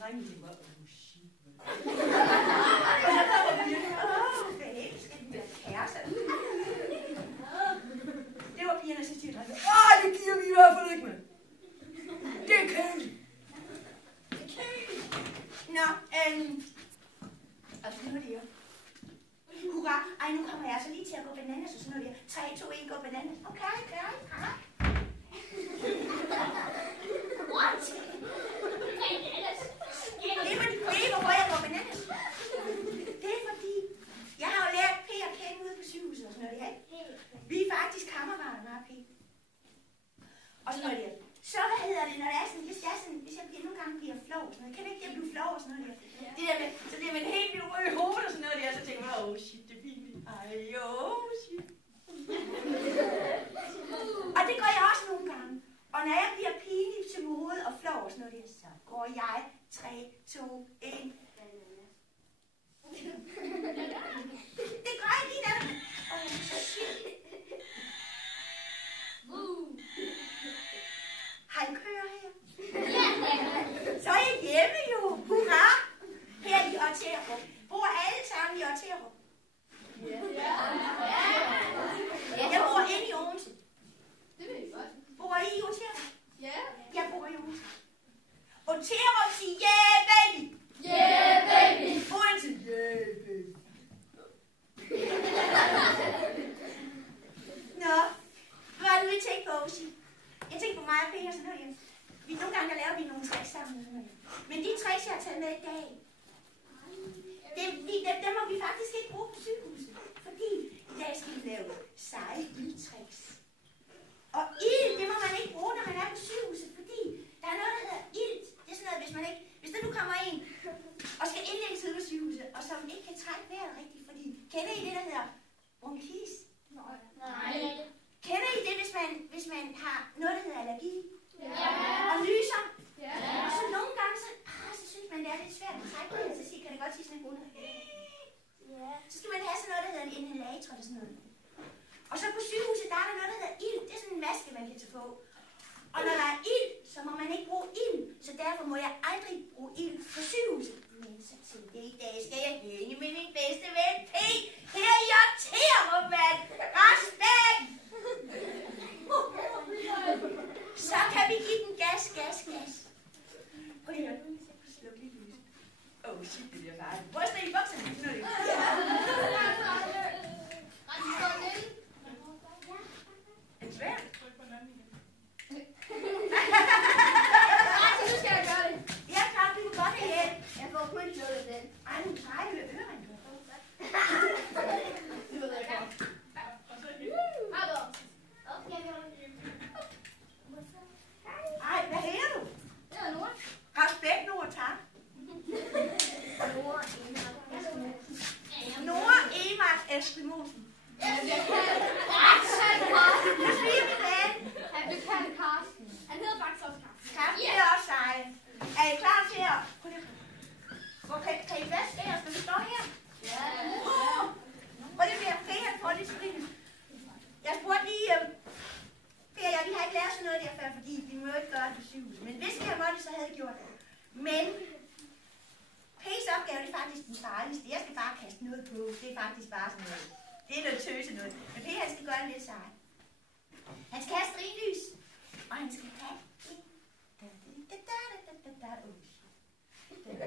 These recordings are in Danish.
drengene tænkte bare, shit. Og så kommer pigerne, hvad helst skal de være kærester? Det var pigerne, så siger drengene, det giver vi i hvert fald ikke med. Det er kedeligt. Nå, og så nu er det jo. Hurra, ej, nu kommer jeg så lige til at gå bananas, og så nu er det 3, 2, 1, gå bananas. Okay, hej. What? Bananas? Det er hvorfor jeg går bananas. Det er fordi, jeg har jo lært P at kende ude på sygehuset og sådan noget, ja. Vi er faktisk kammerater, mig og P. Og sådan noget der. Så hvad hedder det, når det er sådan, hvis jeg nogle gange bliver flov og sådan noget. Kan det ikke jeg blive flov og sådan noget der? Det der med, så det er med en helt vildt rød hoved og sådan noget der, så tænker jeg, shit, det er pinligt. Shit. Og det gør jeg også nogle gange. Og når jeg bliver pinlig til mode og flov og sådan noget der, så går jeg 3, 2, 1. Det gør jeg lige der. Shit. Han kører her. Så er jeg hjemme jo. Hurra! Her i Otterup. Bor alle sammen i Otterup? Ja. Jeg bor inde i Odense. Det ved jeg godt. Bor I Otterup? Ja. Jeg bor i Odense. Otterup siger yeah, baby. Yeah, baby. Odense, yeah, baby. Nå, hvad er det, vi tænkte på, Osi? Jeg tænkte på mig og Per, sådan noget. Nogle gange laver vi nogle tricks sammen. Men de tricks, jeg har taget med i dag, dem må vi faktisk ikke bruge på sygehuset. Fordi i dag skal vi lave seje ildtricks. Og ild, det må man ikke bruge, når man er på sygehuset. Fordi der er noget, der hedder ild. Det er sådan noget, hvis der nu kommer en og skal indlægges ud på sygehuset, og som ikke kan trække vejret rigtigt. Fordi, kender I det, der hedder bronkitis? Nej. Kender I det, hvis man har noget, der hedder allergi? Ja. Og lyser? Ja. Og så nogle gange, så synes man, det er lidt svært at trække vejret, så kan det godt sige sådan en grund. Så skal man have sådan noget, der hedder en inhalator eller sådan noget. Og så på sygehuset, der er der noget, der hedder ild. Det er sådan en maske, man kan tage på. Og når der er ild, så må man ikke bruge ild. Så derfor må jeg aldrig bruge ild på sygehuset. Men så til det i dag skal jeg hænge med min bedste ven P. Her i Otterup, mand. Respekt! Så kan vi give den gas. Prøv lige at sluk lige lyset. Shit, det bliver farligt. Prøv at stå i bukserne. Er det svært? Nu skal jeg gøre det. Ja, klar, vi kan godt igen. Jeg får kun slået den. Ej, nu drejer vi øren. Nu ved jeg godt. Ej, hvad hedder du? Det er Nora. Respekt, Nora, tak. Nora Emark. Nora Emark Eskimosen. Han bliver kaldt Karsten. Nu siger vi det. Han bliver kaldt Karsten. Han hedder faktisk også Karsten. Karsten er også sej. Er I klar til at... Kan I vaske jer, når vi står her? Ja. Og det bliver Per på det skridt. Jeg spurgte lige... Per, vi har ikke lært sådan noget der før, fordi vi må ikke gøre det på sygehuset. Men hvis jeg måtte, så havde jeg gjort det. Men P's opgave, det er faktisk den farligste. Jeg skal bare kaste noget på. Det er faktisk bare sådan noget. Det er noget tøse noget. Men P, han skal gøre det lidt sej. Han skal have strinlys. Og han skal have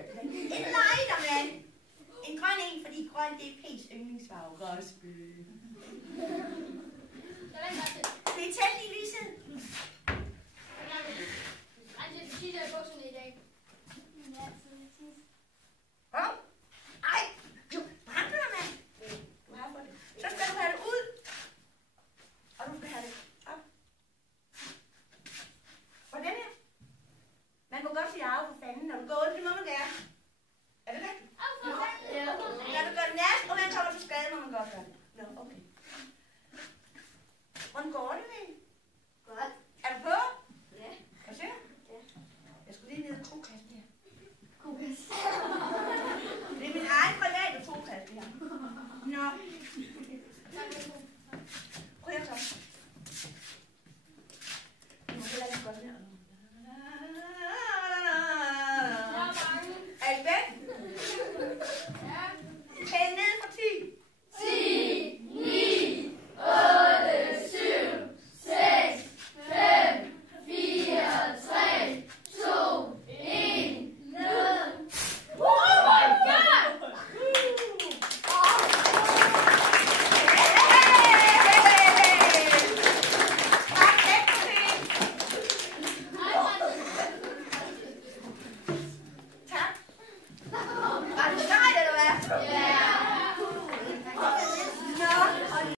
en lighter, mand. En grøn en, fordi grøn, det er P's yndlingsfarve. Gråsbø. Skal I tænde lige lyset? Ej, du brænder dig, mand. Du har fået det. Så skal du have det ud. Og du skal have det op. Og den her. Man må godt sige af for fanden, når du går ud. Det må man gerne. Er det rigtigt? Ja. Når du gør det næst, og man kommer til skade, må man godt gøre det. Nå, okay. Hvordan går det, ven?